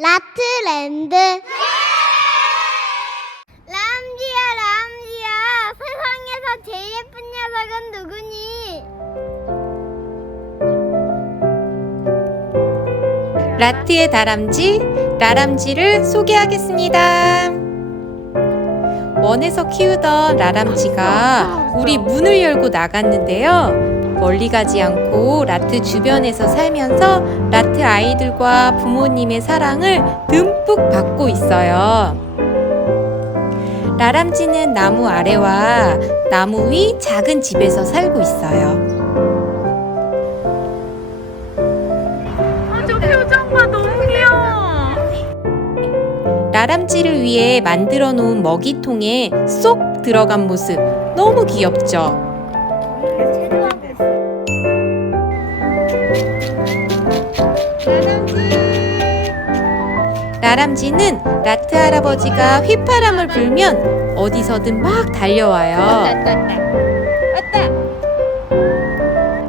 라트랜드 람지야 람지야 세상에서 제일 예쁜 녀석은 누구니? 라트의 다람쥐, 라람쥐를 소개하겠습니다. 원에서 키우던 라람쥐가 우리 문을 열고 나갔는데요. 멀리 가지 않고 라트 주변에서 살면서 라트 아이들과 부모님의 사랑을 듬뿍 받고 있어요. 라람쥐는 나무 아래와 나무 위 작은 집에서 살고 있어요. 저 표정 봐 너무 귀여워. 라람쥐를 위해 만들어 놓은 먹이통에 쏙 들어간 모습 너무 귀엽죠? 라람쥐는 라트 할아버지가 휘파람을 불면 어디서든 막 달려와요.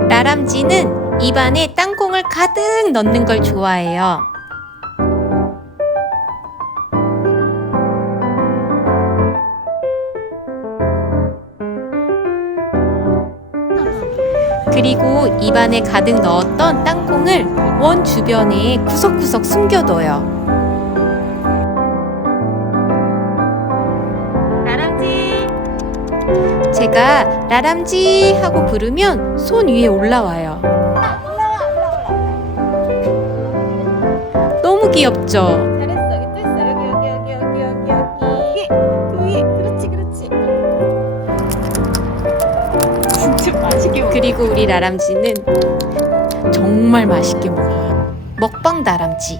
라람쥐는 입안에 땅콩을 가득 넣는 걸 좋아해요. 그리고 입안에 가득 넣었던 땅콩을 원 주변에 구석구석 숨겨둬요. 제가 라람쥐 하고 부르면 손 위에 올라와요. 너무 귀엽죠? 그리고 우리 라람쥐는 정말 맛있게 먹어요. 먹방 다람쥐.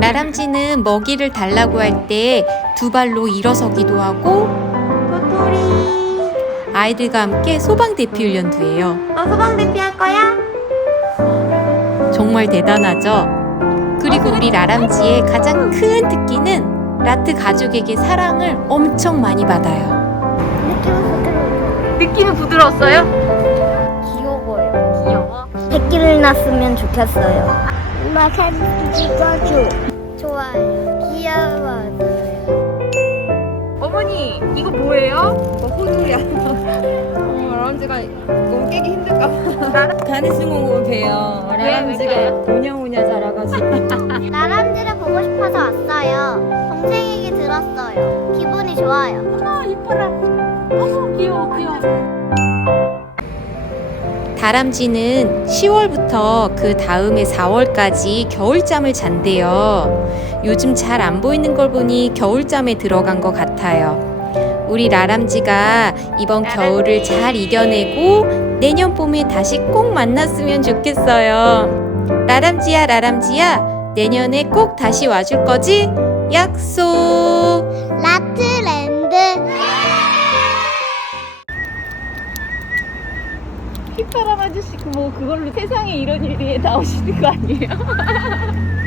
라람쥐는 먹이를 달라고 할 때 두 발로 일어서기도 하고 도토리 아이들과 함께 소방 대피 훈련도 해요. 너 소방 대피 할 거야? 정말 대단하죠? 그리고 우리 라람쥐의 가장 큰 특기는 라트 가족에게 사랑을 엄청 많이 받아요. 느낌은 느낌은 부드러웠어요? 귀여워. 새끼를 낳았으면 좋겠어요 엄마 사진 찍어줘 좋아요 귀여워요 어머니 이거 뭐예요? 이거 호두야. 어, 라람쥐가 너무 깨기 힘들까 봐. 다니스공원 배요. 왜, 라람쥐가 왜 오냐오냐 자라가지고. 나람쥐를 보고 싶어서 왔어요 동생에게 들었어요 기분이 좋아요 아 이뻐라. 어머 귀여워 귀여워. 다람쥐는 10월부터 그 다음에 4월까지 겨울잠을 잔대요. 요즘 잘 안 보이는 걸 보니 겨울잠에 들어간 것 같아요. 우리 라람쥐가 이번 겨울을 잘 이겨내고 내년 봄에 다시 꼭 만났으면 좋겠어요. 라람쥐야, 라람쥐야, 내년에 꼭 다시 와줄 거지? 약속! 라트랜 아저씨 그뭐 그걸로 세상에 이런 일이 나오시는 거 아니에요?